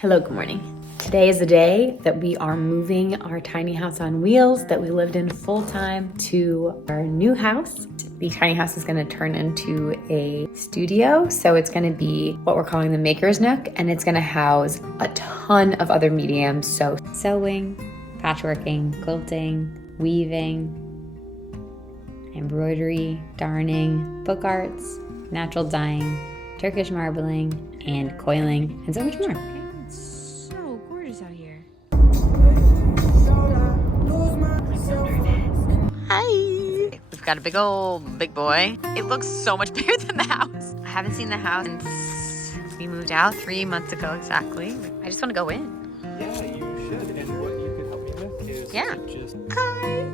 Hello, good morning. Today is the day that we are moving our tiny house on wheels that we lived in full time to our new house. The tiny house is going to turn into a studio. So it's going to be what we're calling the Maker's Nook, and it's going to house a ton of other mediums. So sewing, patchworking, quilting, weaving, embroidery, darning, book arts, natural dyeing, Turkish marbling, and coiling, and so much more. Out here. Hi! We've got a big boy. It looks so much bigger than the house. I haven't seen the house since we moved out 3 months ago exactly. I just want to go in. Yeah, you should. And what you could help me with is just... Hi!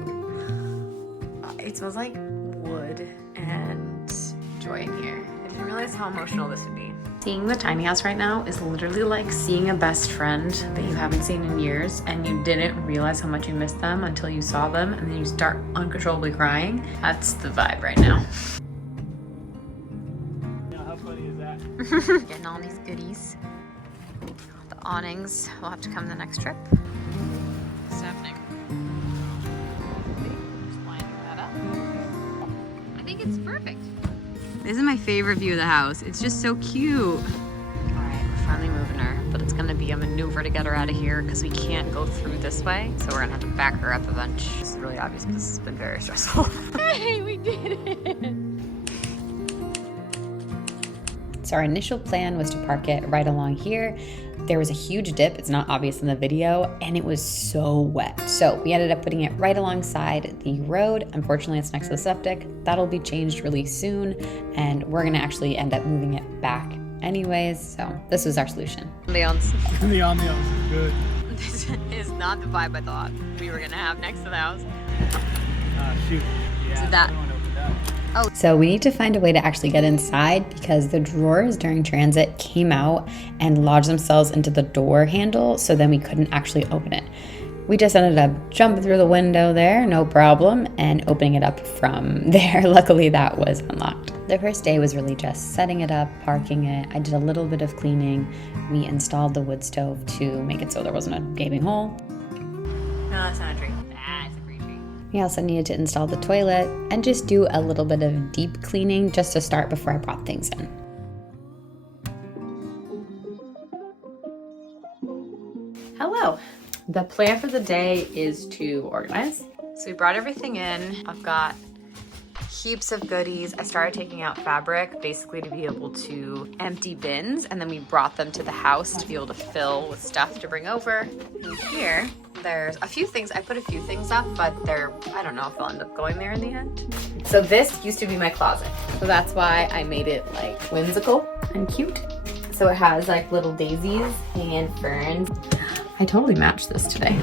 It smells like wood and joy in here. I didn't realize how emotional this would be. Seeing the tiny house right now is literally like seeing a best friend that you haven't seen in years and you didn't realize how much you missed them until you saw them and then you start uncontrollably crying. That's the vibe right now. Now, how funny is that? Getting all these goodies. The awnings will have to come the next trip. What's happening? Just lining that up. I think it's perfect. This is my favorite view of the house. It's just so cute. All right, we're finally moving her, but it's gonna be a maneuver to get her out of here because we can't go through this way. So we're gonna have to back her up a bunch. This is really obvious because it's been very stressful. Hey, we did it. So our initial plan was to park it right along here. There was a huge dip, it's not obvious in the video, and it was so wet. So we ended up putting it right alongside the road. Unfortunately, it's next to the septic. That'll be changed really soon, and we're gonna actually end up moving it back anyways. So this was our solution. Ambiance. The ambiance is good. This is not the vibe I thought we were gonna have next to the house. Shoot. Yeah, So that- the one opened up. So we need to find a way to actually get inside because the drawers during transit came out and lodged themselves into the door handle, so then we couldn't actually open it. We just ended up jumping through the window there, no problem, and opening it up from there. Luckily that was unlocked. The first day was really just setting it up, parking it. I did a little bit of cleaning. We installed the wood stove to make it so there wasn't a gaping hole. No, that's not a tree. We also needed to install the toilet and just do a little bit of deep cleaning just to start before I brought things in. Hello. The plan for the day is to organize. So we brought everything in. I've got heaps of goodies. I started taking out fabric basically to be able to empty bins, and then we brought them to the house to be able to fill with stuff to bring over. And here, there's a few things. I put a few things up, but I don't know if they'll end up going there in the end. So this used to be my closet. So that's why I made it like whimsical and cute. So it has like little daisies and ferns. I totally matched this today.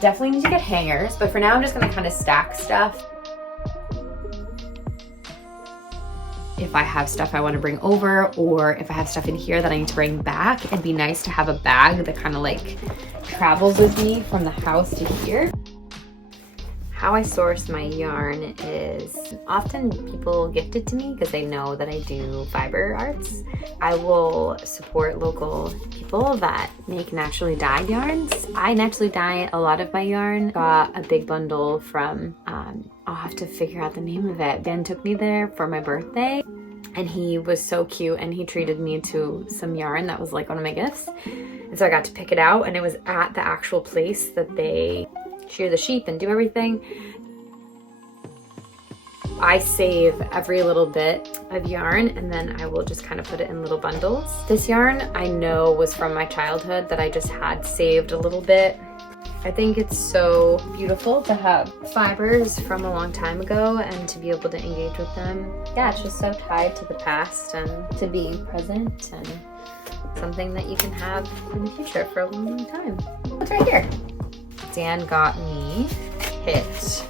Definitely need to get hangers, but for now I'm just gonna kind of stack stuff. If I have stuff I want to bring over, or if I have stuff in here that I need to bring back, it'd be nice to have a bag that kind of like travels with me from the house to here. How I source my yarn is often people gift it to me because they know that I do fiber arts. I will support local people that make naturally dyed yarns. I naturally dye a lot of my yarn. Got a big bundle from, I'll have to figure out the name of it. Ben took me there for my birthday and he was so cute and he treated me to some yarn that was like one of my gifts. And so I got to pick it out and it was at the actual place that they shear the sheep and do everything. I save every little bit of yarn and then I will just kind of put it in little bundles. This yarn I know was from my childhood that I just had saved a little bit. I think it's so beautiful to have fibers from a long time ago and to be able to engage with them. Yeah, it's just so tied to the past and to being present and something that you can have in the future for a long time. It's right here. Dan got me hit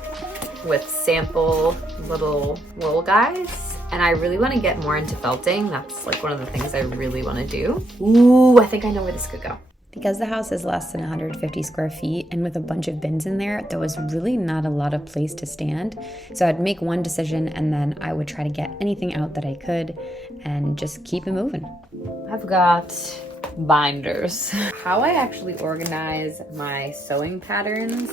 with sample little wool guys, and I really want to get more into felting. That's like one of the things I really want to do. Ooh, I think I know where this could go. Because the house is less than 150 square feet and with a bunch of bins in there, there was really not a lot of place to stand. So I'd make one decision and then I would try to get anything out that I could and just keep it moving. I've got binders. How I actually organize my sewing patterns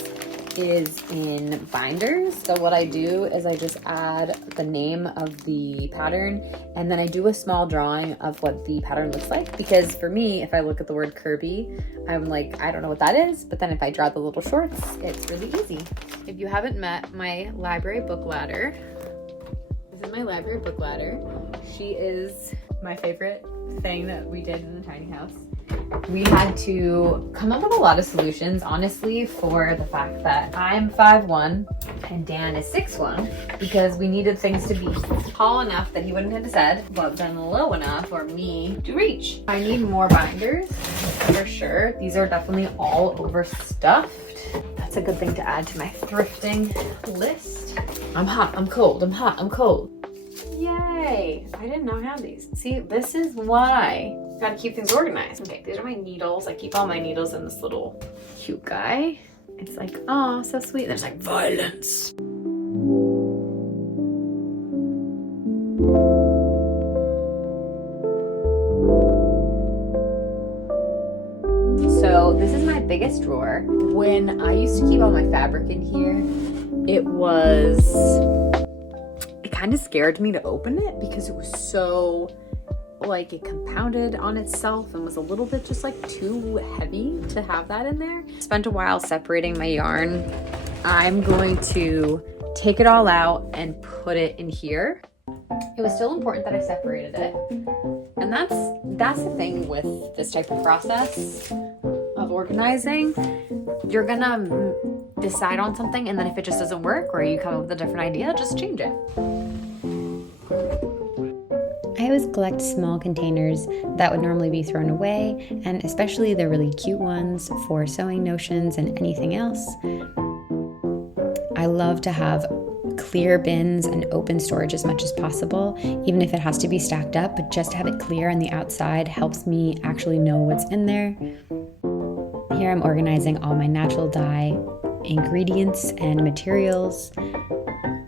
is in binders. So what I do is I just add the name of the pattern, and then I do a small drawing of what the pattern looks like, because for me, if I look at the word Kirby, I'm like, I don't know what that is, but then if I draw the little shorts, it's really easy. If you haven't met my library book ladder, this is my library book ladder. She is my favorite thing that we did in the tiny house. We had to come up with a lot of solutions, honestly, for the fact that I'm 5'1" and Dan is 6'1", because we needed things to be tall enough that he wouldn't hit his head, but then low enough for me to reach. I need more binders, for sure. These are definitely all overstuffed. That's a good thing to add to my thrifting list. I'm hot, I'm cold, I'm hot, I'm cold. Yay! I didn't know I had these. See, this is why. Gotta keep things organized. Okay, these are my needles. I keep all my needles in this little cute guy. It's like, oh, so sweet. There's like violence. So this is my biggest drawer. When I used to keep all my fabric in here, it kind of scared me to open it because it was so, like, it compounded on itself and was a little bit just like too heavy to have that in there. Spent a while separating my yarn. I'm going to take it all out and put it in here. It was still important that I separated it. And that's the thing with this type of process of organizing. You're gonna decide on something, and then if it just doesn't work or you come up with a different idea, just change it. I always collect small containers that would normally be thrown away, and especially the really cute ones for sewing notions and anything else. I love to have clear bins and open storage as much as possible, even if it has to be stacked up, but just to have it clear on the outside helps me actually know what's in there. Here I'm organizing all my natural dye ingredients and materials.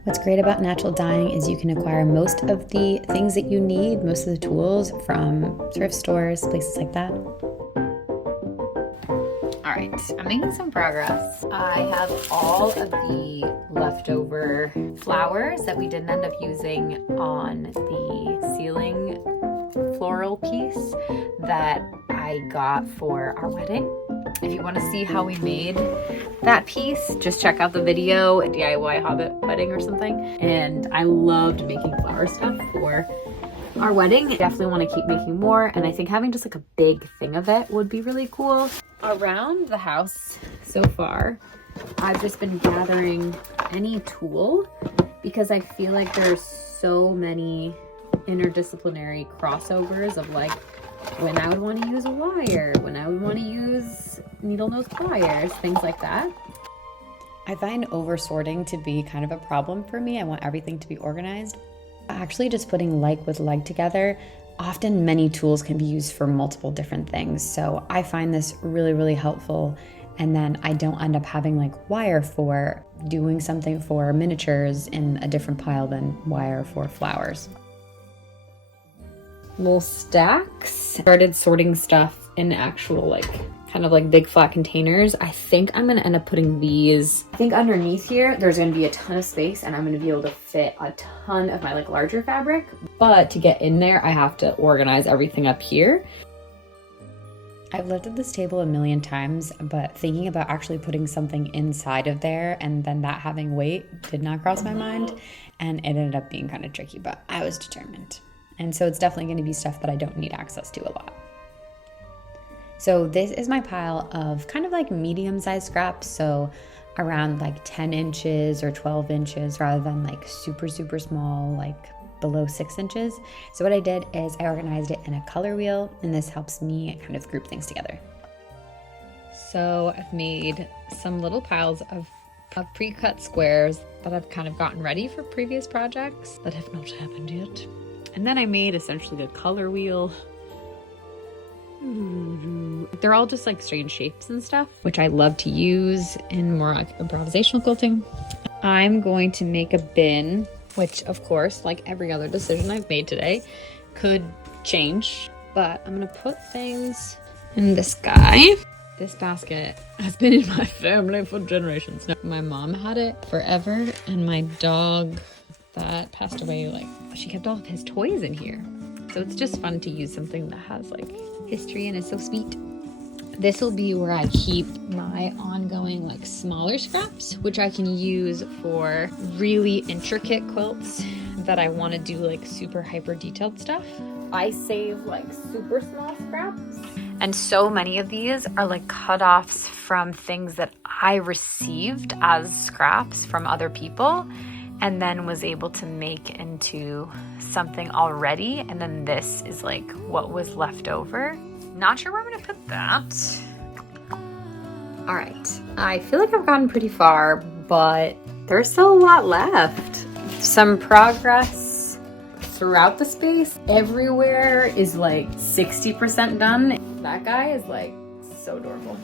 What's great about natural dyeing is you can acquire most of the things that you need, most of the tools from thrift stores, places like that. All right, I'm making some progress. I have all of the leftover flowers that we didn't end up using on the ceiling floral piece that I got for our wedding. If you want to see how we made that piece, just check out the video, DIY Hobbit wedding or something. And I loved making flower stuff for our wedding. Definitely want to keep making more, and I think having just like a big thing of it would be really cool. Around the house so far, I've just been gathering any tool because I feel like there's so many interdisciplinary crossovers of like when I would want to use a wire, when I would want to use needle nose pliers, things like that. I find over-sorting to be kind of a problem for me. I want everything to be organized. Actually, just putting like with like together, often many tools can be used for multiple different things. So I find this really, really helpful. And then I don't end up having like wire for doing something for miniatures in a different pile than wire for flowers. Little stacks. Started sorting stuff in actual like kind of like big flat containers. I think I'm gonna end up putting these, I think underneath here there's gonna be a ton of space and I'm gonna be able to fit a ton of my like larger fabric, but to get in there I have to organize everything up here. I've looked at this table a million times, but thinking about actually putting something inside of there and then that having weight did not cross my mind, and it ended up being kind of tricky, but I was determined. And so it's definitely going to be stuff that I don't need access to a lot. So this is my pile of kind of like medium-sized scraps, so around like 10 inches or 12 inches rather than like super, super small, like below 6 inches. So what I did is I organized it in a color wheel, and this helps me kind of group things together. So I've made some little piles of pre-cut squares that I've kind of gotten ready for previous projects that have not happened yet. And then I made essentially a color wheel. They're all just like strange shapes and stuff, which I love to use in more like improvisational quilting. I'm going to make a bin, which of course, like every other decision I've made today, could change But I'm gonna put things in this guy. This basket has been in my family for generations now. My mom had it forever, and my dog that passed away, like, she kept all of his toys in here. So it's just fun to use something that has like history and is so sweet. This will be where I keep my ongoing like smaller scraps, which I can use for really intricate quilts that I want to do like super hyper detailed stuff. I save like super small scraps. And so many of these are like cutoffs from things that I received as scraps from other people and then was able to make into something already. And then this is like what was left over. Not sure where I'm gonna put that. All right, I feel like I've gotten pretty far, but there's still a lot left. Some progress throughout the space. Everywhere is like 60% done. That guy is like so adorable.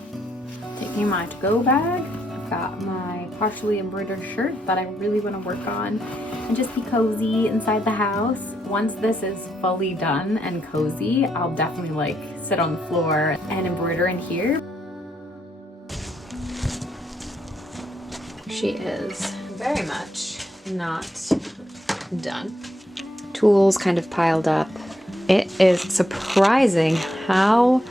Taking my to-go bag. I've got my partially embroidered shirt that I really want to work on and just be cozy inside the house. Once this is fully done and cozy, I'll definitely like sit on the floor and embroider in here. She is very much not done. Tools kind of piled up. It is surprising how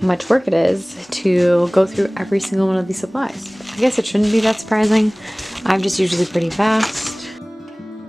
much work it is to go through every single one of these supplies. I guess it shouldn't be that surprising. I'm just usually pretty fast.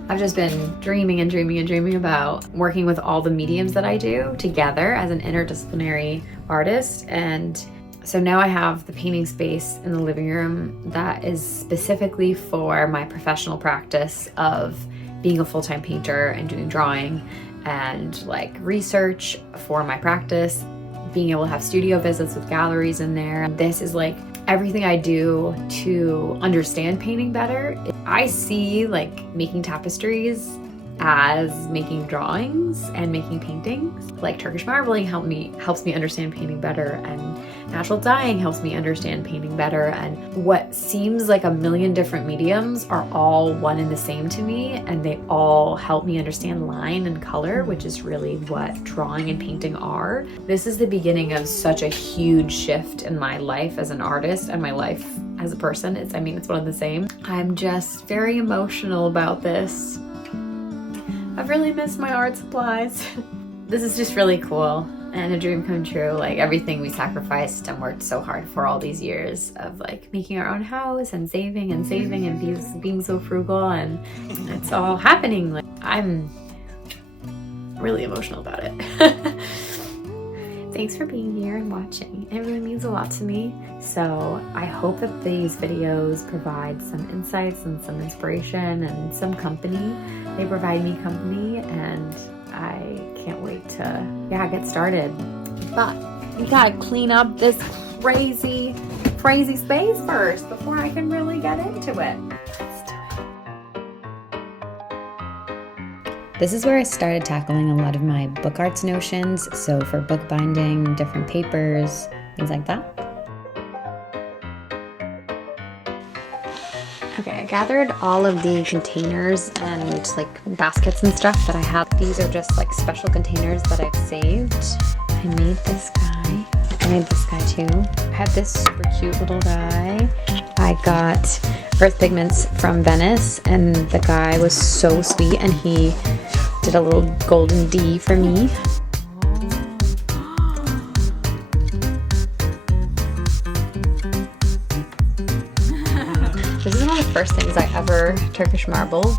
I've just been dreaming and dreaming and dreaming about working with all the mediums that I do together as an interdisciplinary artist. And so now I have the painting space in the living room that is specifically for my professional practice of being a full-time painter and doing drawing and like research for my practice, being able to have studio visits with galleries in there. This is like everything I do to understand painting better. I see like making tapestries as making drawings and making paintings. Like Turkish marbling helps me understand painting better, and natural dyeing helps me understand painting better, and what seems like a million different mediums are all one and the same to me, and they all help me understand line and color, which is really what drawing and painting are. This is the beginning of such a huge shift in my life as an artist and my life as a person. It's one and the same. I'm just very emotional about this. I've really missed my art supplies. This is just really cool and a dream come true. Like everything we sacrificed and worked so hard for all these years of like making our own house and saving and being so frugal, and it's all happening. Like I'm really emotional about it. Thanks for being here and watching. It really means a lot to me. So I hope that these videos provide some insights and some inspiration and some company. They provide me company, and I can't wait to get started. But we gotta clean up this crazy space first before I can really get into it. Let's do it. This is where I started tackling a lot of my book arts notions. So for bookbinding, different papers, things like that. Okay, I gathered all of the containers and like baskets and stuff that I have. These are just like special containers that I've saved. I made this guy. I made this guy too. I had this super cute little guy. I got earth pigments from Venice, and the guy was so sweet, and he did a little golden D for me. This is one of the first things I ever Turkish marbled.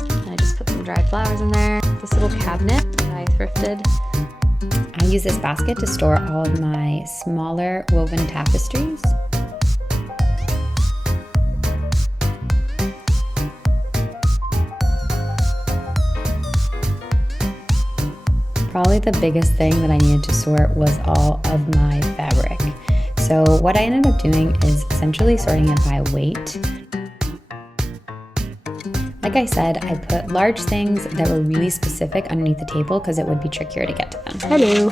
And I just put some dried flowers in there. This little cabinet that I thrifted. I use this basket to store all of my smaller woven tapestries. Probably the biggest thing that I needed to sort was all of my fabric. So what I ended up doing is essentially sorting it by weight. Like I said, I put large things that were really specific underneath the table because it would be trickier to get to them. Hello.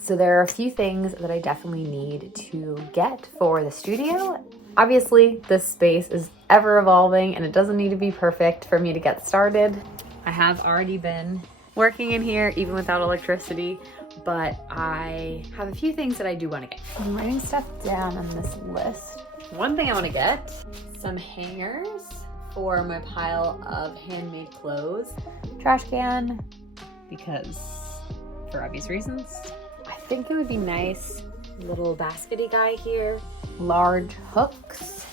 So there are a few things that I definitely need to get for the studio. Obviously, this space is ever evolving and it doesn't need to be perfect for me to get started. I have already been working in here even without electricity, but I have a few things that I do want to get. I'm writing stuff down on this list. One thing I want to get, some hangers for my pile of handmade clothes. Trash can, because for obvious reasons. I think it would be nice, little baskety guy here. Large hooks.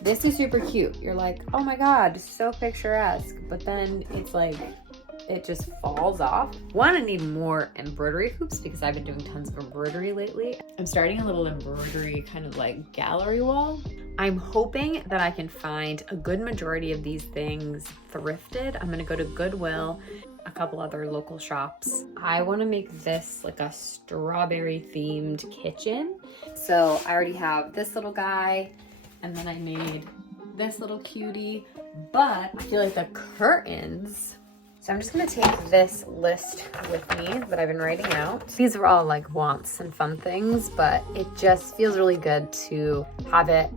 This is super cute. You're like, oh my God, so picturesque. But then it's like, it just falls off. One, I need more embroidery hoops because I've been doing tons of embroidery lately. I'm starting a little embroidery kind of like gallery wall. I'm hoping that I can find a good majority of these things thrifted. I'm gonna go to Goodwill, a couple other local shops. I wanna make this like a strawberry themed kitchen. So I already have this little guy, and then I made this little cutie, but I feel like the curtains. So I'm just gonna take this list with me that I've been writing out. These are all like wants and fun things, but it just feels really good to have it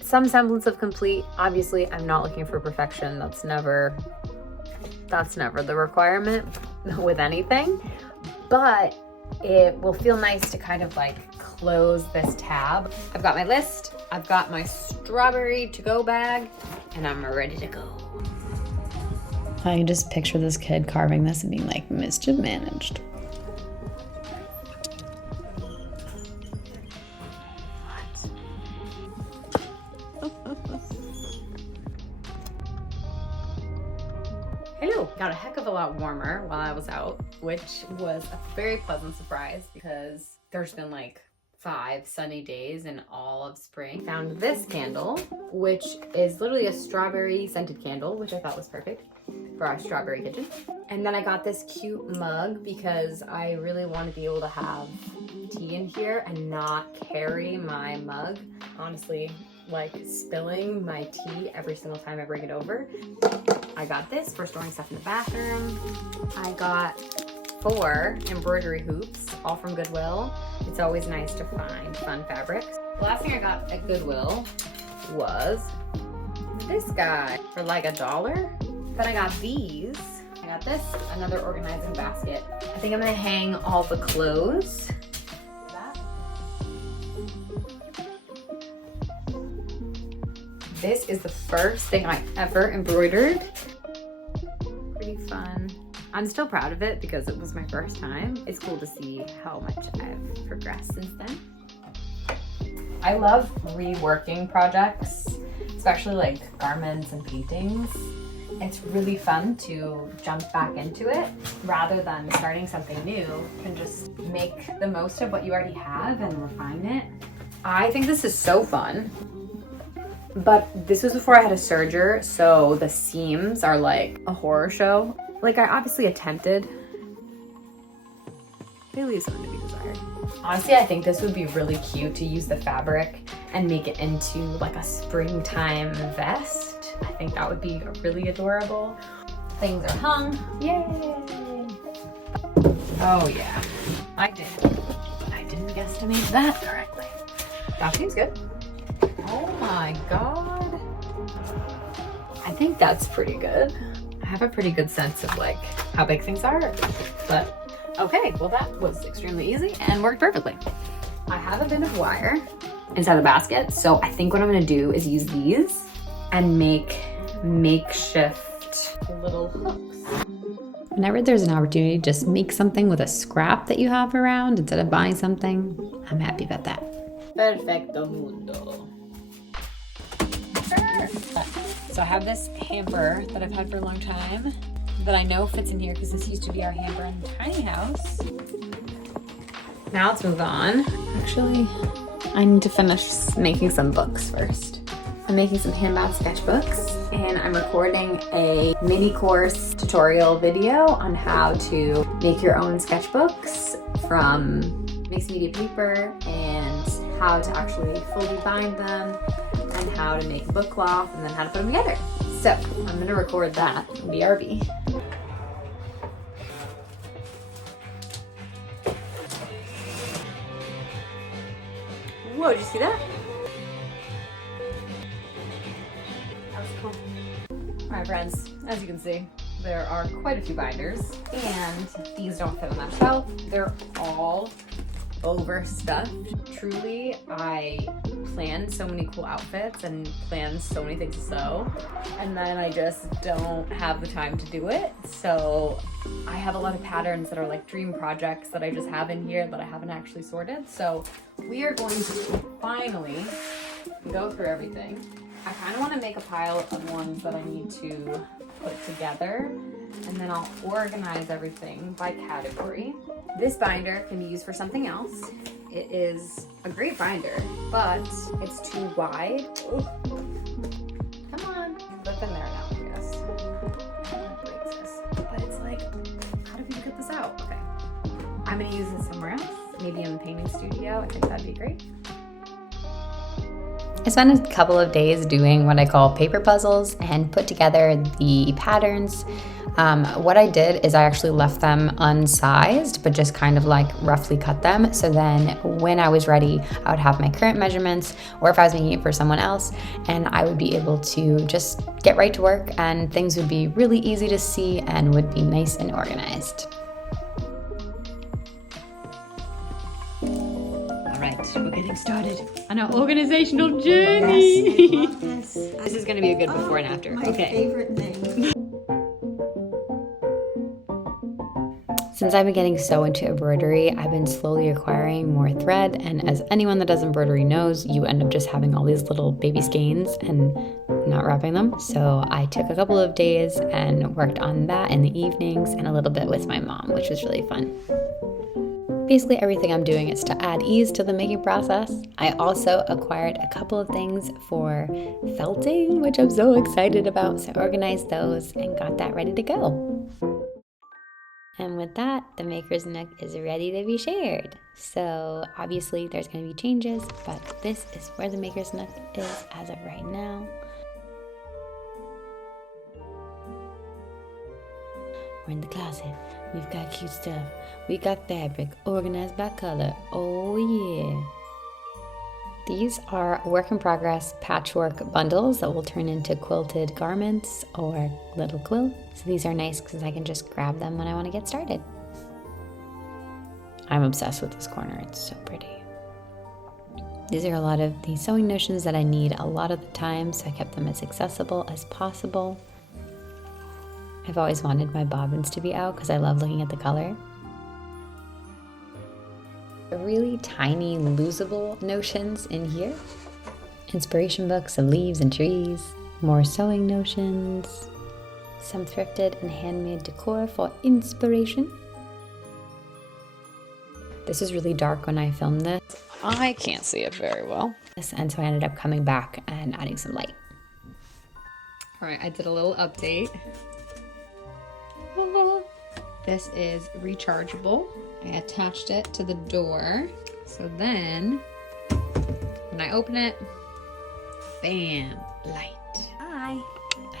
some semblance of complete. Obviously, I'm not looking for perfection. That's never the requirement with anything, but it will feel nice to kind of like close this tab. I've got my list, I've got my strawberry to-go bag, and I'm ready to go. I can just picture this kid carving this and being like, mischief managed. Hello. Got a heck of a lot warmer while I was out, which was a very pleasant surprise because there's been like 5 sunny days in all of spring. Found this candle, which is literally a strawberry scented candle, which I thought was perfect for our strawberry kitchen. And then I got this cute mug because I really want to be able to have tea in here and not carry my mug. Honestly, like spilling my tea every single time I bring it over. I got this for storing stuff in the bathroom. I got 4 embroidery hoops, all from Goodwill. It's always nice to find fun fabrics. The last thing I got at Goodwill was this guy for like $1. Then I got these. I got this, another organizing basket. I think I'm gonna hang all the clothes. This is the first thing I ever embroidered. Pretty fun. I'm still proud of it because it was my first time. It's cool to see how much I've progressed since then. I love reworking projects, especially like garments and paintings. It's really fun to jump back into it rather than starting something new. You can just make the most of what you already have and refine it. I think this is so fun. But this was before I had a serger, so the seams are like a horror show. Like, I obviously attempted. They leave something to be desired. Honestly, I think this would be really cute to use the fabric and make it into like a springtime vest. I think that would be really adorable. Things are hung. Yay! Oh yeah, I did. But I didn't guesstimate that correctly. That seems good. Oh my God. I think that's pretty good. I have a pretty good sense of like how big things are, but okay, well that was extremely easy and worked perfectly. I have a bit of wire inside the basket, so I think what I'm gonna do is use these and make makeshift little hooks. Whenever there's an opportunity to just make something with a scrap that you have around instead of buying something, I'm happy about that. Perfecto mundo. So I have this hamper that I've had for a long time that I know fits in here because this used to be our hamper in the tiny house. Now let's move on. Actually, I need to finish making some books first. I'm making some hand-bound sketchbooks and I'm recording a mini course tutorial video on how to make your own sketchbooks from mixed media paper and how to actually fully bind them and how to make book cloth and then how to put them together. So I'm gonna record that, BRB. Whoa, did you see that? That was cool. Alright friends, as you can see, there are quite a few binders, and these don't fit on that shelf. They're all overstuffed. Truly, I planned so many cool outfits and planned so many things to sew, and then I just don't have the time to do it. So I have a lot of patterns that are like dream projects that I just have in here that I haven't actually sorted. So we are going to finally go through everything. I kind of want to make a pile of ones that I need to put together, and then I'll organize everything by category. This binder can be used for something else. It is a great binder, but it's too wide. Ooh. Come on, flip in there now, I guess. Breaks this. But it's like, how do we get this out? Okay, I'm gonna use this somewhere else, maybe in the painting studio. I think that'd be great. I spent a couple of days doing what I call paper puzzles and put together the patterns. What I did is I actually left them unsized, but just kind of like roughly cut them. So then when I was ready, I would have my current measurements, or if I was making it for someone else, and I would be able to just get right to work, and things would be really easy to see and would be nice and organized. We're getting started on our organizational journey. Yes, This is going to be a good before and after. my Okay. favorite thing. Since I've been getting so into embroidery, I've been slowly acquiring more thread, and as anyone that does embroidery knows, you end up just having all these little baby skeins and not wrapping them. So I took a couple of days and worked on that in the evenings and a little bit with my mom, which was really fun. Basically everything I'm doing is to add ease to the making process. I also acquired a couple of things for felting, which I'm so excited about, so I organized those and got that ready to go. And with that, the Maker's Nook is ready to be shared. So obviously there's going to be changes, but this is where the Maker's Nook is as of right now. We're in the closet. We've got cute stuff. We got fabric organized by color. Oh yeah. These are work in progress patchwork bundles that will turn into quilted garments or little quilts. So these are nice because I can just grab them when I want to get started. I'm obsessed with this corner. It's so pretty. These are a lot of the sewing notions that I need a lot of the time, so I kept them as accessible as possible. I've always wanted my bobbins to be out because I love looking at the color. Really tiny losable notions in here. Inspiration books of leaves and trees. More sewing notions. Some thrifted and handmade decor for inspiration. This is really dark when I filmed this. I can't see it very well. And so I ended up coming back and adding some light. All right, I did a little update. This is rechargeable. I attached it to the door. So then, when I open it, bam, light. Hi.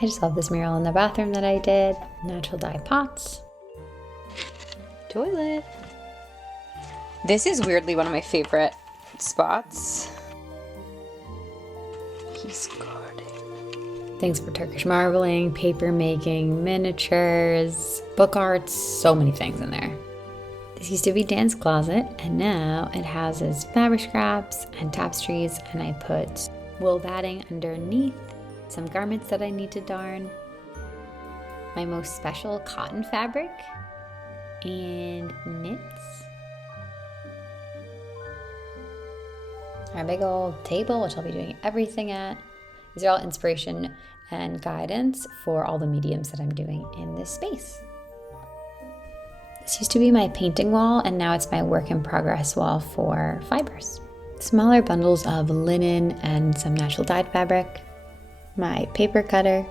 I just love this mural in the bathroom that I did. Natural dye pots. Toilet. This is weirdly one of my favorite spots. He's guarding. Things for Turkish marbling, paper making, miniatures, book arts, so many things in there. This used to be Dan's closet, and now it houses fabric scraps and tapestries, and I put wool batting underneath, some garments that I need to darn, my most special cotton fabric, and knits. Our big old table, which I'll be doing everything at. These are all inspiration and guidance for all the mediums that I'm doing in this space. This used to be my painting wall, and now it's my work in progress wall for fibers. Smaller bundles of linen and some natural dyed fabric. My paper cutter.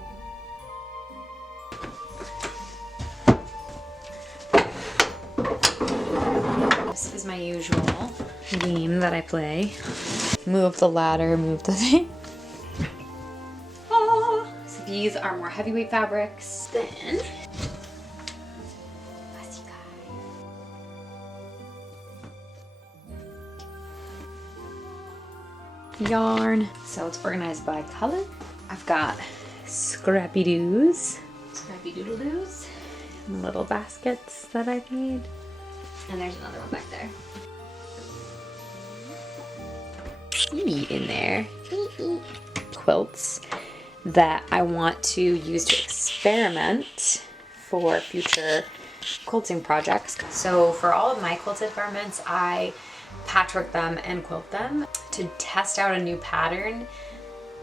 This is my usual game that I play. Move the ladder, move the thing. Oh, so these are more heavyweight fabrics than yarn. So it's organized by color. I've got scrappy doos, scrappy doodle doos, and little baskets that I've made. And there's another one back there. In there. Quilts that I want to use to experiment for future quilting projects. So for all of my quilted garments, I patchwork them and quilt them. To test out a new pattern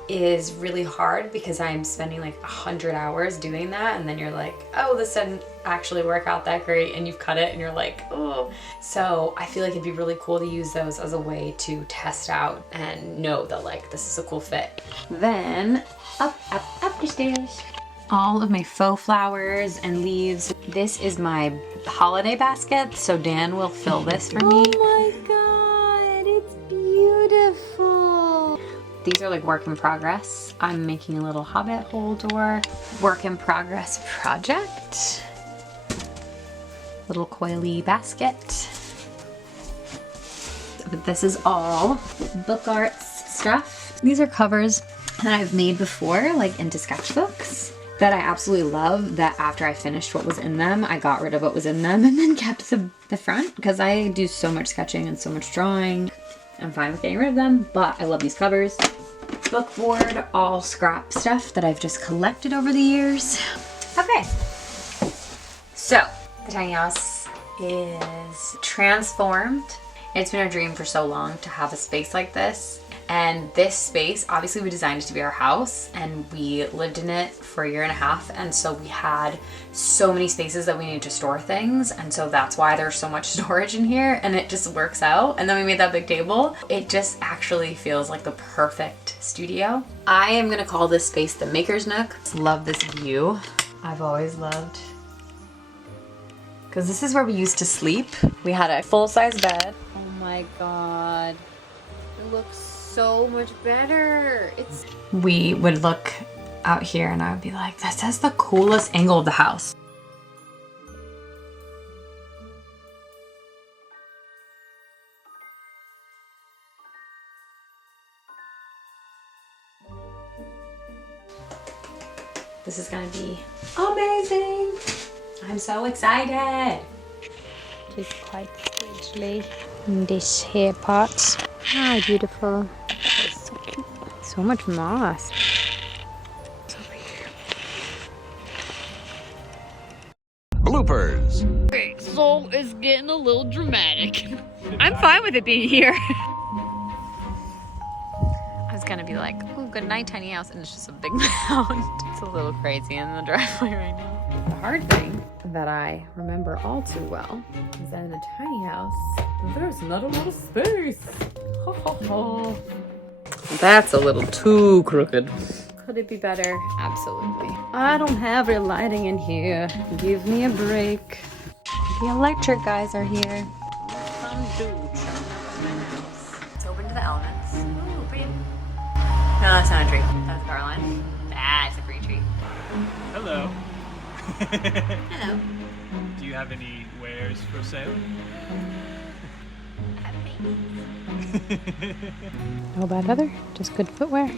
is really hard because I'm spending like 100 hours doing that, and then you're like, oh, this didn't actually work out that great, and you've cut it and you're like, oh. So I feel like it'd be really cool to use those as a way to test out and know that like this is a cool fit. Then up the stairs. All of my faux flowers and leaves. This is my holiday basket, so Dan will fill this for me. Oh my god, it's beautiful. These are like work in progress. I'm making a little hobbit hole door. Work in progress project. Little coily basket. But this is all book arts stuff. These are covers that I've made before, like into sketchbooks, that I absolutely love, that after I finished what was in them, I got rid of what was in them and then kept the front, because I do so much sketching and so much drawing. I'm fine with getting rid of them, but I love these covers. Book board, all scrap stuff that I've just collected over the years. Okay, so the tiny house is transformed. It's been a dream for so long to have a space like this. And this space, obviously we designed it to be our house and we lived in it for 1.5 years. And so we had so many spaces that we needed to store things. And so that's why there's so much storage in here, and it just works out. And then we made that big table. It just actually feels like the perfect studio. I am gonna call this space the Maker's Nook. Love this view. I've always loved, because this is where we used to sleep. We had a full-size bed. Oh my god. It looks so much better. We would look out here and I would be like, this is the coolest angle of the house. This is gonna be amazing. I'm so excited. It is quite strangely in this hair part. Ah, beautiful. It's so cute. So much moss. Bloopers. Okay, so it's getting a little dramatic. I'm fine with it being here. I was gonna be like, oh, good night, tiny house, and it's just a big mound. It's a little crazy in the driveway right now. The hard thing that I remember all too well is that in the tiny house, there's not a lot of space. Ho, ho, ho. That's a little too crooked. Could it be better? Absolutely. I don't have real lighting in here. Give me a break. The electric guys are here. Some dude showing up at my house. It's open to the elements. Ooh, pretty. No, that's not a tree. That's a car line. Ah, it's a free tree. Hello. Hello. Do you have any wares for sale? No bad weather, just good footwear.